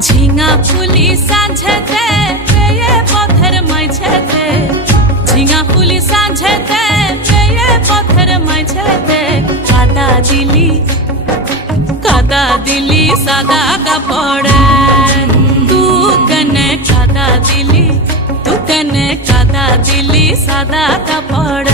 झिंगा फुली सांझते ये पत्थर मैछते झिंगा फुली सांझते ये पत्थर मैछते कादा दिली सादा कपड़े तू कने कादा दिली सादा कपड़े।